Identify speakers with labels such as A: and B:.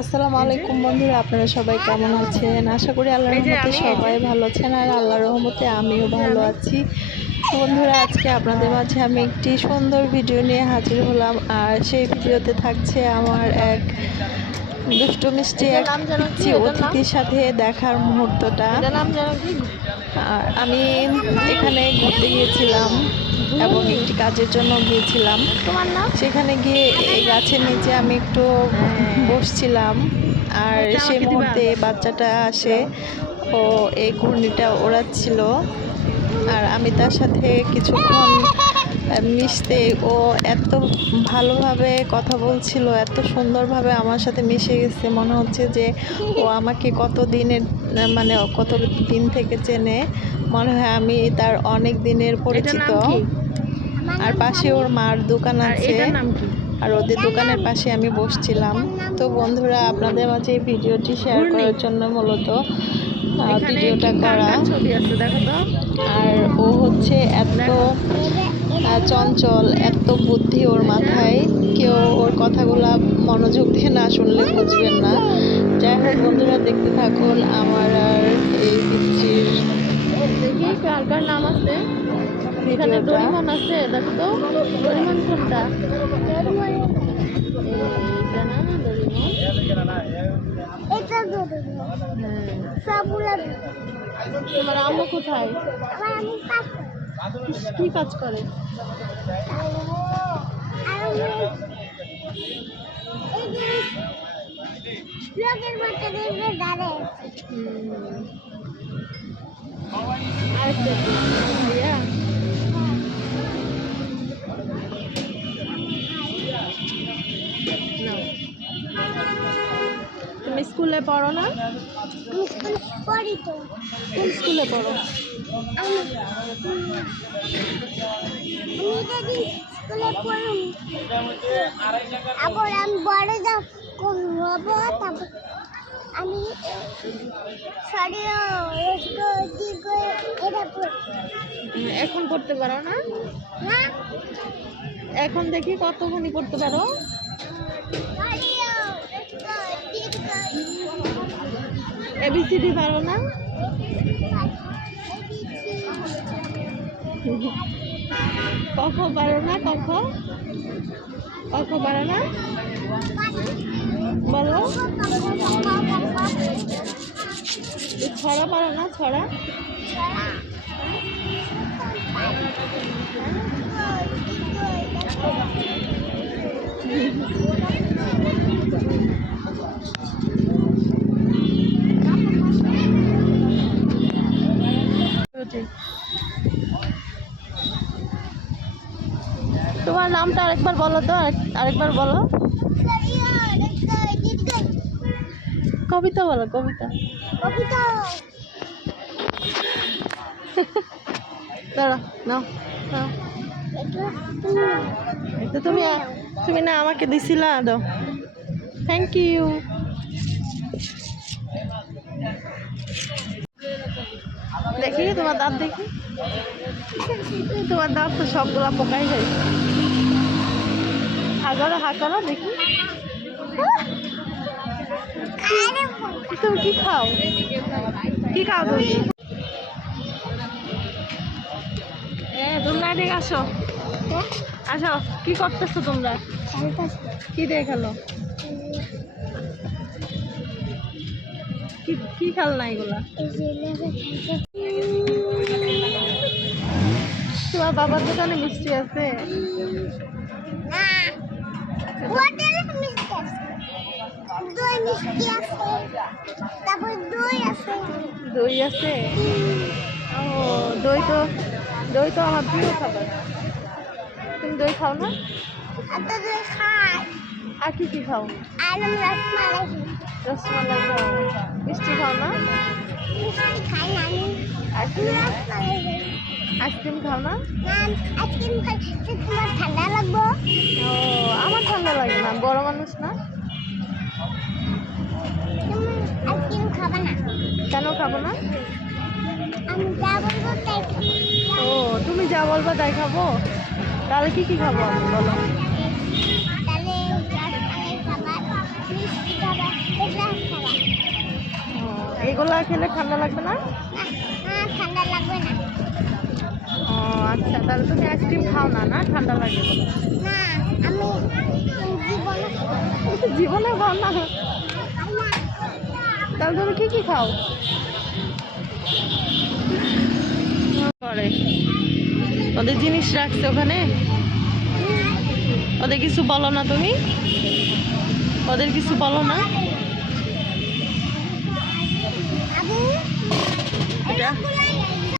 A: আসসালামু আলাইকুম বন্ধুরা আপনারা সবাই কেমন আছেন? আশা করি আল্লাহর রহমতে সবাই ভালো আছেন আর আল্লাহর রহমতে আমিও ভালো আছি। বন্ধুরা আজকে আপনাদের মাঝে আমি একটি সুন্দর ভিডিও নিয়ে হাজির হলাম। আর সেই ভিডিওতে থাকছে আমার এক দুষ্টু মিষ্টি এক? অতিথির সাথে দেখার মুহূর্তটা। আমি এখানে ঘুরতে গিয়েছিলাম এবং একটি কাজের জন্য গিয়েছিলাম। সেখানে গিয়ে এই গাছের নিচে আমি একটু বসছিলাম। আর সেই মুহূর্তে বাচ্চাটা আসে। ও এই ঘূর্ণিটা ওড়াচ্ছিল। আর আমি তার সাথে কিছুক্ষণ মিশতে ও এত ভালোভাবে কথা বলছিল এত সুন্দরভাবে আমার সাথে মিশে গেছে। মনে হচ্ছে যে ও আমাকে কত দিনের মানে কত দিন থেকে চেনে। মনে হয় আমি তার অনেক দিনের পরিচিত। আর পাশে ওর মার দোকান আছে। আর ওদের দোকানের পাশে আমি বসছিলাম। তো বন্ধুরা আপনাদের মাঝে এই ভিডিওটি শেয়ার করার জন্য মূলত ভিডিওটা
B: করা।
A: আর ও হচ্ছে এত চঞ্চল এত বুদ্ধি ওর মাথায়। কেউ ওর কথাগুলা মনোযোগ দিয়ে না শুনলে বুঝবেন না। যাই হোক বন্ধুরা দেখতে থাকুন আমার আর এই পিচ্ছির
B: দেখি কার কার নাম আছে। এখানে। ডরিমন আছে দেখো তো। ডরিমন কোনটা? হ্যাঁ।
C: সবগুলো
B: তোমার আম্মু কোথায়? কি কাজ করে। তুমি স্কুলে পড়ো না?
C: স্কুলে পড়ি আবার আমি আমি
B: এখন পড়তে পারো না? এখন দেখি কতখানি পড়তে পারো। এবিসিডি পারো না? কখ পারো না কখ কখ পারো না? বলো। ছড়া পারো না ছড়া? তোমার নামটা আরেকবার বলো তো আরেক- আরেকবার বলো। কবিতা বলো, কবিতা। তুমি তুমি না আমাকে দিছিলা, দাও। থ্যাংক ইউ দেখি, তোমার দাঁত দেখি। তোমার দাঁত তো সবগুলা পোকাই যায় হা করো হা করো দেখি। তুমি কি খাও? কি খাও তুমি? তোমরা এদিকে আসো। আসো, কি করতেছো তোমরা? কি দিয়ে খেলো কি কি খেলনা এগুলা? তোমার বাবার দোকানে মিষ্টি আছে?
C: দই আছে?
B: ও দই তো দই তো আমার প্রিয় খাবার। তুমি দই খাও না?
C: আর
B: আর কি কি খাও?
C: রসমালাই
B: খাও। মিষ্টি খাও না?
C: মিষ্টি খাই না খাই।
B: আইসক্রিম খাও না?
C: আইসক্রিম তোমার ঠান্ডা লাগবো?
B: ও আমার ঠান্ডা লাগে না বড় মানুষ না?
C: তুমি আইসক্রিম খাবে না?
B: কেন খাব না?
C: আমি যা বলব তাই খাবে।
B: ও তুমি যা বলবা তাই খাব? তাহলে কি কি খাব আমি বলো?
C: এগুলা
B: খেলে ঠান্ডা লাগবে না
C: ঠান্ডা লাগবে না।
B: আচ্ছা তাহলে তুমি আইসক্রিম খাও না না? ঠান্ডা লাগে।
C: না আমি জীবনে
B: খাও না? তাহলে তুমি কি কি খাও। করে ওদের জিনিস রাখছে ওখানে? ওদের কিছু বলো না তুমি? ওদের কিছু বলো না? এটা?